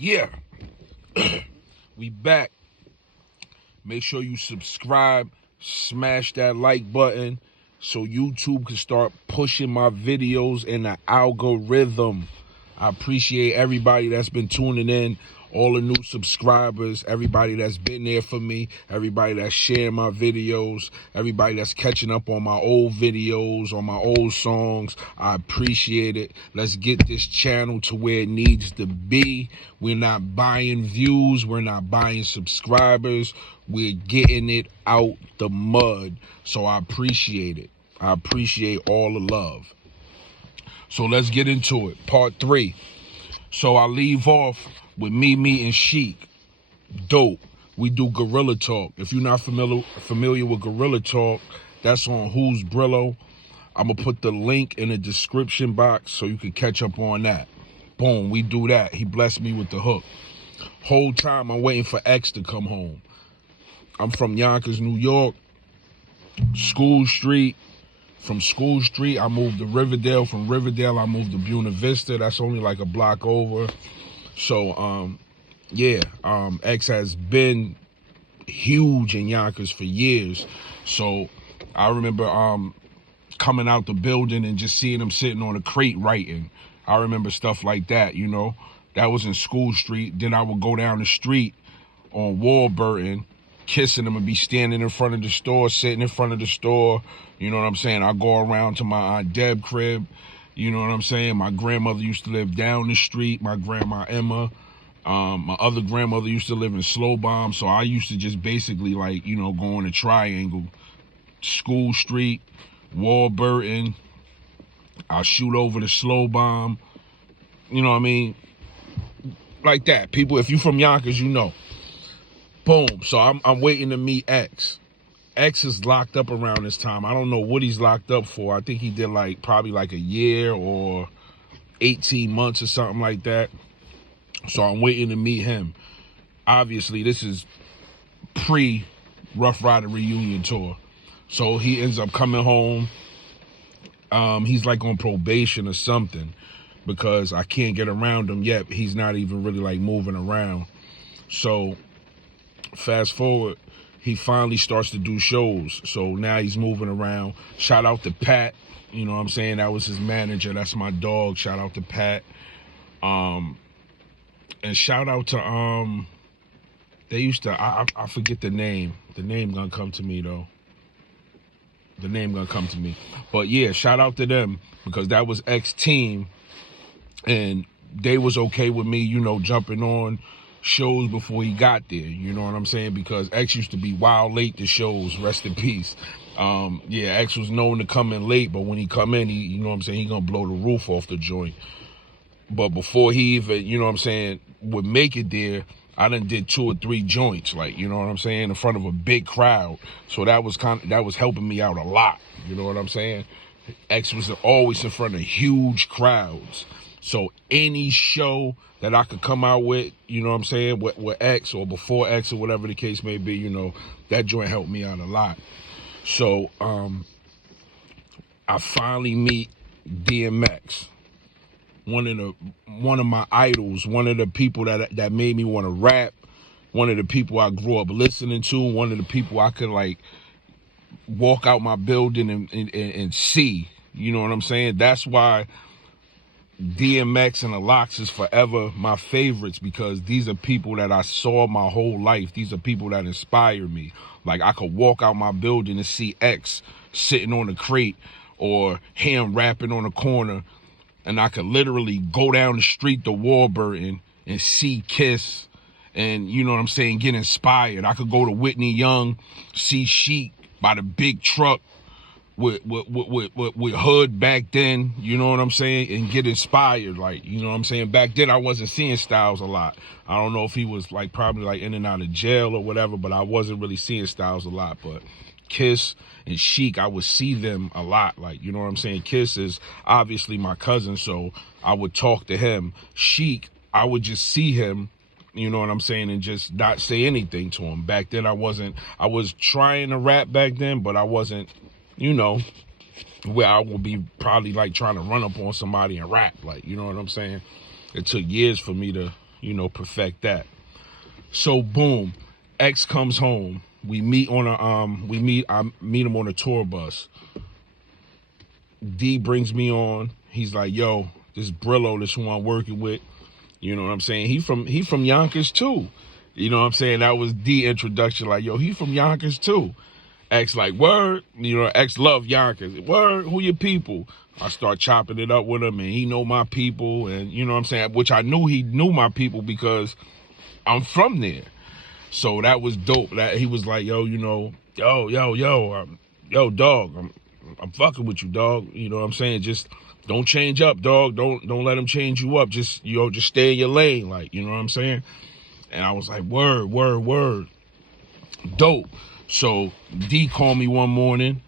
Yeah, we back. Make sure you subscribe, smash that like button so YouTube can start pushing my videos in the algorithm. I appreciate everybody that's been tuning in, all the new subscribers, everybody that's been there for me, everybody that's sharing my videos, everybody that's catching up on my old videos, on my old songs. I appreciate it. Let's get this channel to where it needs to be. We're not buying views. We're not buying subscribers. We're getting it out the mud. So I appreciate it. I appreciate all the love. So let's get into it. Part 3. So I leave off with me meeting Sheik. Dope. We do Gorilla Talk. If you're not familiar with Gorilla Talk, that's on Who's Brillo. I'm going to put the link in the description box so you can catch up on that. Boom, we do that. He blessed me with the hook. Whole time I'm waiting for X to come home. I'm from Yonkers, New York. School Street. From School Street, I moved to Riverdale. From Riverdale, I moved to Buena Vista. That's only like a block over. So, X has been huge in Yonkers for years. So I remember coming out the building and just seeing him sitting on a crate writing. I remember stuff like that, you know. That was in School Street. Then I would go down the street on Warburton, kissing him and be standing in front of the store, sitting in front of the store. You know what I'm saying? I go around to my Aunt Deb crib. You know what I'm saying? My grandmother used to live down the street, my grandma Emma. My other grandmother used to live in Slow Bomb. So I used to just basically like, you know, go in a triangle. School Street, Warburton. I'll shoot over to Slow Bomb. You know what I mean? Like that. People, if you're from Yonkers, you know. Boom. So I'm waiting to meet X. X is locked up around this time. I don't know what he's locked up for. I think he did like probably like a year or 18 months or something like that. So I'm waiting to meet him. Obviously, this is pre-Rough Rider reunion tour. So he ends up coming home. He's like on probation or something because I can't get around him yet. He's not even really like moving around. So fast forward, he finally starts to do shows. So now he's moving around. Shout out to Pat. You know what I'm saying? That was his manager. That's my dog. Shout out to Pat. And shout out to, they used to, I forget the name. The name gonna come to me though. The name gonna come to me. But yeah, shout out to them because that was X team. And they was okay with me, you know, jumping on shows before he got there, you know what I'm saying? Because X used to be wild late to shows, rest in peace. X was known to come in late, but when he come in, he, you know what I'm saying, he gonna blow the roof off the joint. But before he even, you know what I'm saying, would make it there, I done did 2 or 3 joints, like, you know what I'm saying, in front of a big crowd. So that was helping me out a lot, you know what I'm saying? X was always in front of huge crowds. So any show that I could come out with, you know what I'm saying, with X or before X or whatever the case may be, you know, that joint helped me out a lot. So I finally meet DMX, one of my idols, one of the people that made me want to rap, one of the people I grew up listening to, one of the people I could like walk out my building and see, you know what I'm saying? That's why DMX and the Lox is forever my favorites, because these are people that I saw my whole life. These are people that inspire me. Like I could walk out my building and see X sitting on a crate or him rapping on a corner, and I could literally go down the street to Warburton and see Kiss and, you know what I'm saying, get inspired. I could go to Whitney Young, see Sheik by the big truck with Hood back then, you know what I'm saying, and get inspired. Like, you know what I'm saying, back then I wasn't seeing Styles a lot. I don't know if he was like probably like in and out of jail or whatever, but I wasn't really seeing Styles a lot. But Kiss and Sheik, I would see them a lot. Like, you know what I'm saying, Kiss is obviously my cousin, so I would talk to him. Sheik, I would just see him, you know what I'm saying, and just not say anything to him. Back then I was trying to rap back then, but I wasn't, you know, where I would be probably like trying to run up on somebody and rap, like, you know what I'm saying? It took years for me to you know, perfect that. So boom, X comes home. We meet on a I meet him on a tour bus. D brings me on. He's like, yo, this Brillo, this who I'm working with. You know what I'm saying? He from Yonkers too. You know what I'm saying? That was D introduction. Like, yo, he from Yonkers too. X like, word. You know, X love Yonkers. Word, who your people? I start chopping it up with him, and he know my people, and you know what I'm saying? Which I knew he knew my people because I'm from there. So that was dope. That he was like, yo, you know, yo, dog, I'm fucking with you, dog. You know what I'm saying? Just don't change up, dog. Don't let him change you up. Just, you know, just stay in your lane, like, you know what I'm saying? And I was like, word. Dope. So D called me one morning.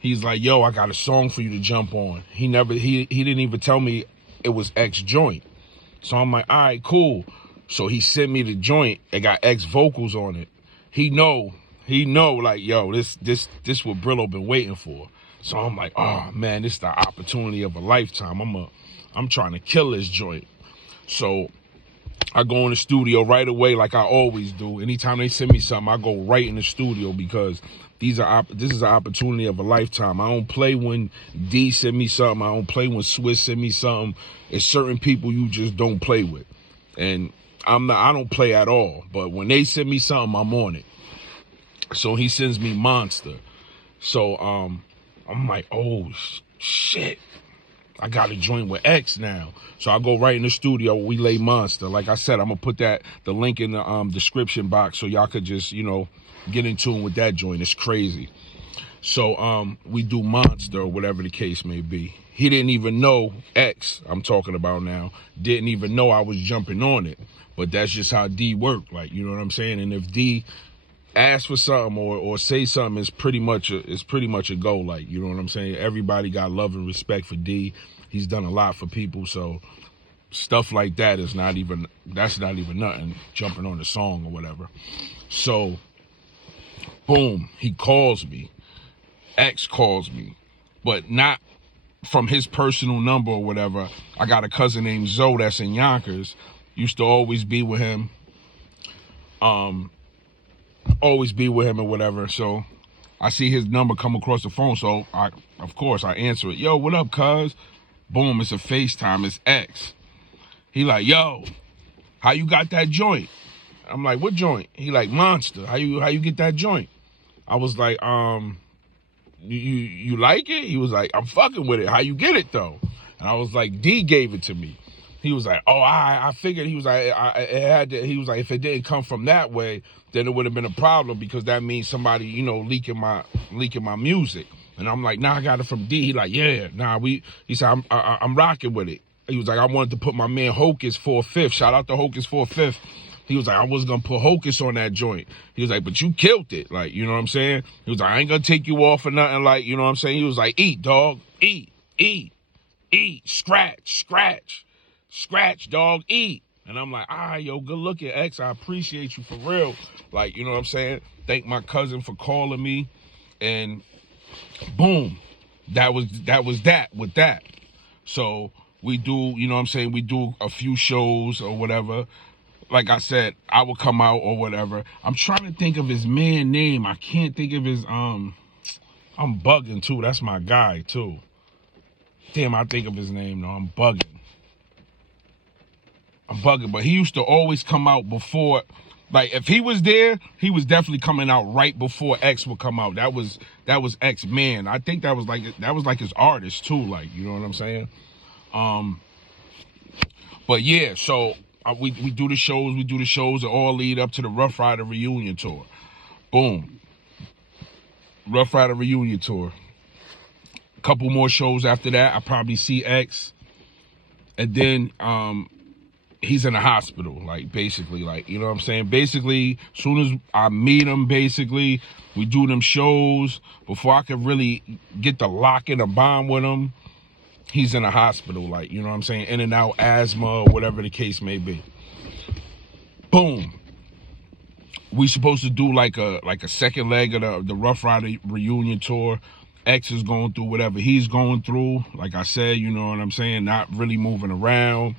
He's like, yo, I got a song for you to jump on. He didn't even tell me it was X joint. So I'm like, all right, cool. So he sent me the joint. It got X vocals on it. He know, like, yo, this what Brillo been waiting for. So I'm like, oh man, this is the opportunity of a lifetime. I'm trying to kill this joint. So I go in the studio right away, like I always do. Anytime they send me something, I go right in the studio because this is an opportunity of a lifetime. I don't play when D send me something. I don't play when Swiss send me something. It's certain people you just don't play with, and I don't play at all. But when they send me something, I'm on it. So he sends me Monster. So I'm like, oh shit, I got to join with X now. So I go right in the studio. We lay Monster. Like I said, I'm gonna put the link in the description box so y'all could just, you know, get in tune with that joint. It's crazy. So we do Monster or whatever the case may be. He didn't even know, X I'm talking about now, didn't even know I was jumping on it. But that's just how D worked, like, you know what I'm saying? And if D asks for something or say something, it's pretty much a go, like, you know what I'm saying? Everybody got love and respect for D. He's done a lot for people, so stuff like that is not even nothing, jumping on the song or whatever. So boom, he calls me. X calls me, but not from his personal number or whatever. I got a cousin named Zoe that's in Yonkers. Used to always be with him. Or whatever. So I see his number come across the phone. So of course I answer it. Yo, what up, cuz? Boom, it's a FaceTime. It's X. He like, yo, how you got that joint? I'm like, what joint? He like, Monster. How you get that joint? I was like, you like it? He was like, I'm fucking with it. How you get it though? And I was like, D gave it to me. He was like, oh, I figured. He was like, he was like, if it didn't come from that way, then it would have been a problem because that means somebody, you know, leaking my music. And I'm like, nah, I got it from D. He like, yeah, nah, he said, I'm rocking with it. He was like, I wanted to put my man Hocus 4/5. Shout out to Hocus 4/5. He was like, I was going to put Hocus on that joint. He was like, but you killed it. Like, you know what I'm saying? He was like, I ain't going to take you off or nothing. Like, you know what I'm saying? He was like, eat, dog. Eat. Scratch, dog, eat. And I'm like, yo, good looking, X. I appreciate you for real. Like, you know what I'm saying? Thank my cousin for calling me. And boom, that was that with that. So we do, you know what I'm saying? We do a few shows or whatever. Like I said, I will come out or whatever. I'm trying to think of his man name. I can't think of his, I'm bugging too. That's my guy too. Damn, I think of his name though. I'm bugging, but he used to always come out before, like if he was there, he was definitely coming out right before X would come out. That was X Man. I think that was like his artist too, like, you know what I'm saying? But yeah, so we do the shows, that all lead up to the Rough Rider reunion tour. Boom. Rough Rider reunion tour. A couple more shows after that, I probably see X. And then he's in the hospital, like, basically, like, you know what I'm saying? Basically, as soon as I meet him, basically, we do them shows. Before I could really get the lock in a bond with him, he's in the hospital, like, you know what I'm saying? In and out, asthma, or whatever the case may be. Boom. We supposed to do like a second leg of the Rough Rider reunion tour. X is going through whatever he's going through. Like I said, you know what I'm saying? Not really moving around.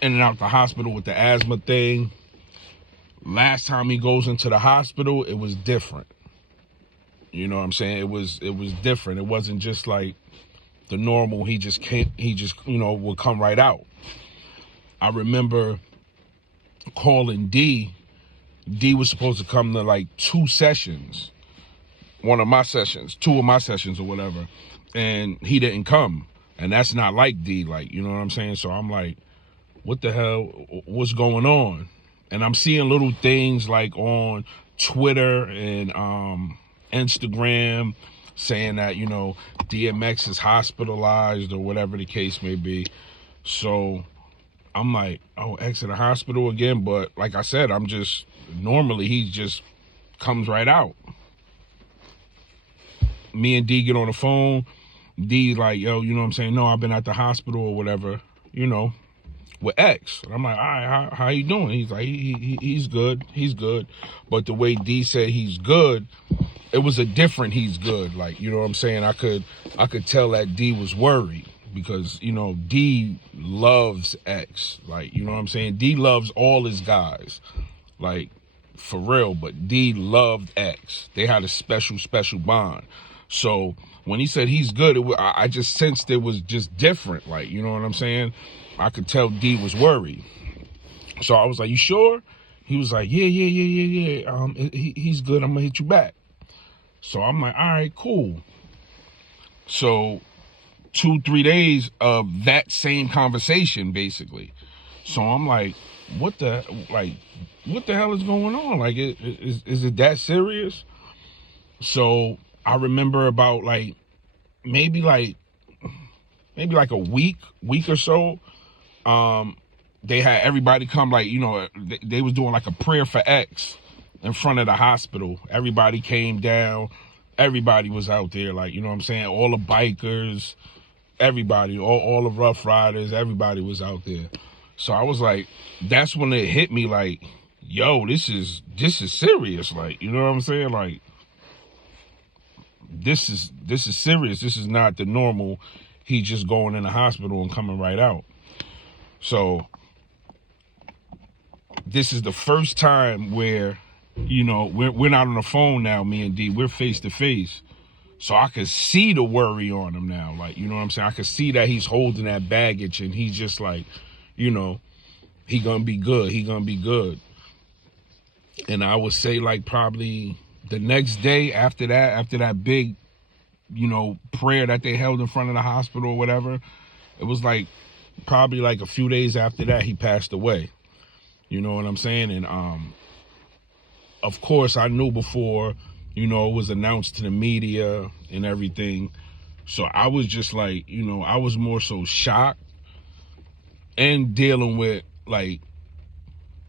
in and out the hospital with the asthma thing. Last time he goes into the hospital, it was different. You know what I'm saying? It was different. It wasn't just like the normal, he just would come right out. I remember calling D. D was supposed to come to like 2 sessions. Two of my sessions or whatever. And he didn't come. And that's not like D, like, you know what I'm saying? So I'm like, what the hell, what's going on? And I'm seeing little things like on Twitter and Instagram saying that, you know, DMX is hospitalized or whatever the case may be. So I'm like, oh, X in the hospital again. But like I said, normally he just comes right out. Me and D get on the phone. D like, yo, you know what I'm saying? No, I've been at the hospital or whatever, you know, with X. And I'm like, all right, how you doing? He's like, he's good. He's good. But the way D said he's good, it was a different he's good. Like, you know what I'm saying? I could tell that D was worried because, you know, D loves X. Like, you know what I'm saying? D loves all his guys. Like, for real. But D loved X. They had a special bond. So when he said he's good, I just sensed it was just different. Like, you know what I'm saying? I could tell D was worried. So I was like, you sure? He was like, yeah. He's good. I'm going to hit you back. So I'm like, all right, cool. So 2-3 days of that same conversation, basically. So I'm like, what the hell is going on? Like, is it that serious? So I remember about like maybe like a week or so. They had everybody come, like, you know, they was doing like a prayer for X in front of the hospital. Everybody came down. Everybody was out there, like, you know what I'm saying? All the bikers, everybody, all the Rough Riders, everybody was out there. So I was like, that's when it hit me, like, yo, this is serious. Like, you know what I'm saying? Like, this is serious. This is not the normal. He just going in the hospital and coming right out. So this is the first time where, you know, we're not on the phone now, me and D. We're face to face. So I could see the worry on him now. Like, you know what I'm saying? I could see that he's holding that baggage and he's just like, you know, he gonna be good. He gonna be good. And I would say like probably the next day after that big, you know, prayer that they held in front of the hospital or whatever, it was like probably like a few days after that he passed away. You know what I'm saying? And of course I knew before, you know, it was announced to the media and everything. So I was just like, you know, I was more so shocked and dealing with like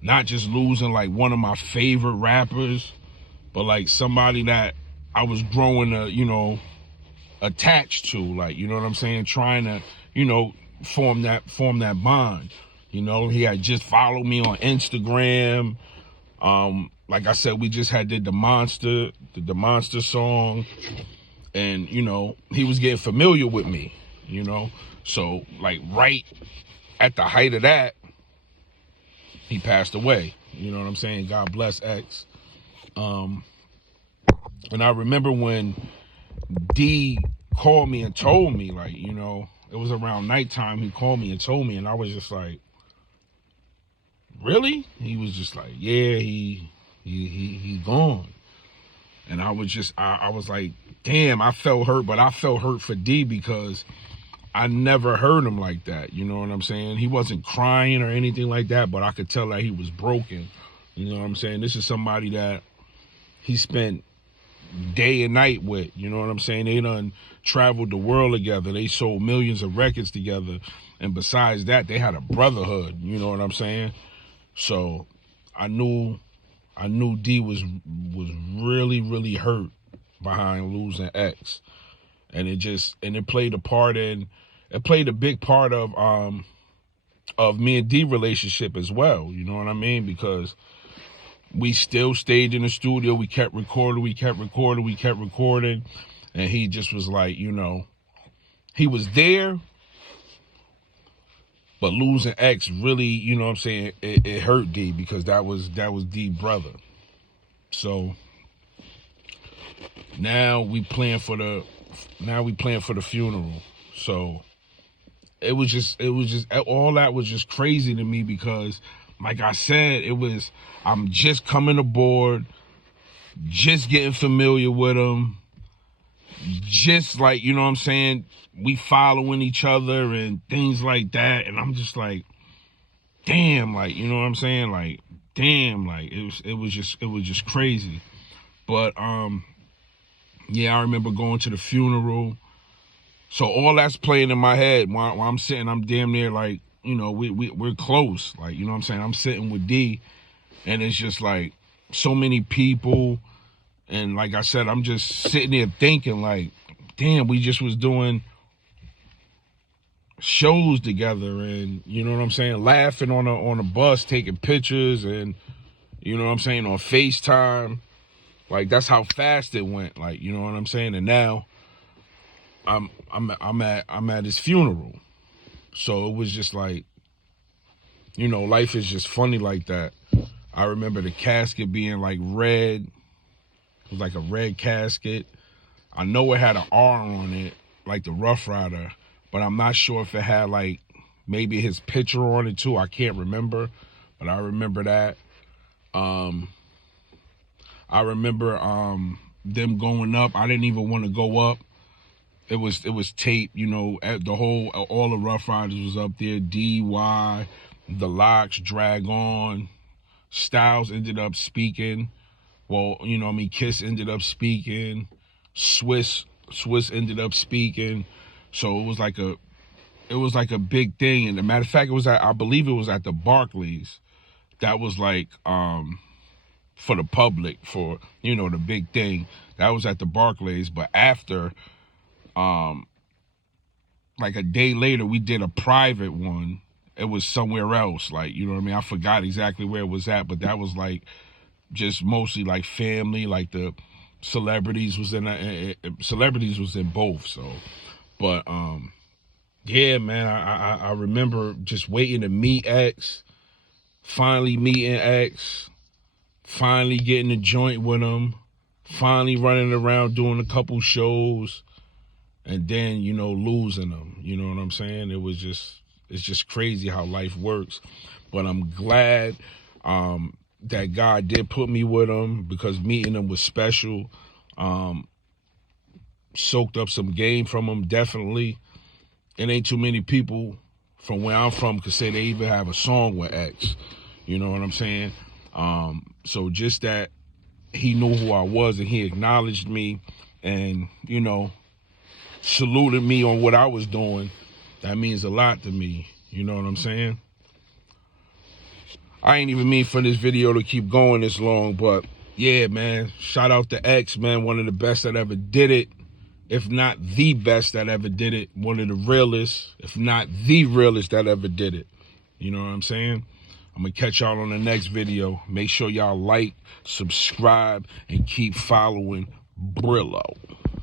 not just losing like one of my favorite rappers, but like somebody that I was growing to, you know, attached to, like, you know what I'm saying? Trying to, you know, form that bond. You know, he had just followed me on Instagram. Like I said, we just did the Monster song, and, you know, he was getting familiar with me, you know? So like right at the height of that, he passed away. You know what I'm saying? God bless X. And I remember when D called me and told me, like, you know, it was around nighttime, he called me and told me, and I was just like, really? He was just like, yeah, he gone. And I was just, I was like, damn, I felt hurt, but I felt hurt for D because I never heard him like that. You know what I'm saying? He wasn't crying or anything like that, but I could tell that he was broken. You know what I'm saying? This is somebody that he spent day and night with. You know what I'm saying? They done traveled the world together. They sold millions of records together. And besides that, they had a brotherhood. You know what I'm saying? So I knew D was really hurt behind losing X. And it played a part in, it played a big part of me and D relationship as well. You know what I mean? Because we still stayed in the studio. We kept recording. And he just was like, you know, he was there, But losing X really, you know what I'm saying, it hurt D, because that was D brother. So now we plan for the funeral. So it was just all that was just crazy to me, because like I said, I'm just coming aboard, just getting familiar with him, just like, you know what I'm saying, we following each other and things like that. And I'm just like, damn, like, you know what I'm saying? Like, damn, like it was just crazy. But yeah, I remember going to the funeral. So all that's playing in my head while I'm sitting, I'm damn near like, you know, we're close. Like, you know what I'm saying? I'm sitting with D, and it's just like so many people. And like I said, I'm just sitting there thinking like, damn, we just was doing shows together, and you know what I'm saying, laughing on a bus, taking pictures, and you know what I'm saying, on FaceTime. Like, that's how fast it went. Like, you know what I'm saying? And now I'm at his funeral. So it was just like, you know, life is just funny like that. I remember the casket being like red. It was like a red casket. I know it had an R on it, like the Rough Rider, but I'm not sure if it had like maybe his picture on it too. I can't remember, but I remember that. I remember them going up. I didn't even want to go up. It was tape, you know, all the Rough Riders was up there. DY, the Locks, Drag On, Styles ended up speaking. Well, you know what I mean, Kiss ended up speaking. Swiss ended up speaking. So it was like a big thing. And the matter of fact, I believe it was at the Barclays. That was like for the public, for, you know, the big thing. That was at the Barclays. But after, like a day later, we did a private one. It was somewhere else, like, you know what I mean? I forgot exactly where it was at, but that was like just mostly like family, like the celebrities was in both. So, but yeah, man, I remember just waiting to meet X, finally meeting X, finally getting a joint with him, finally running around doing a couple shows, and then, you know, losing him. You know what I'm saying? It's just crazy how life works. But I'm glad that God did put me with him, because meeting him was special. Soaked up some game from him, definitely. It ain't too many people from where I'm from could say they even have a song with X. You know what I'm saying? So just that he knew who I was and he acknowledged me and, you know, saluted me on what I was doing, that means a lot to me. You know what I'm saying? I ain't even mean for this video to keep going this long, but yeah, man, shout out to X, man, one of the best that ever did it. If not the best that ever did it, one of the realest, if not the realest that ever did it. You know what I'm saying? I'm going to catch y'all on the next video. Make sure y'all like, subscribe, and keep following Brillo.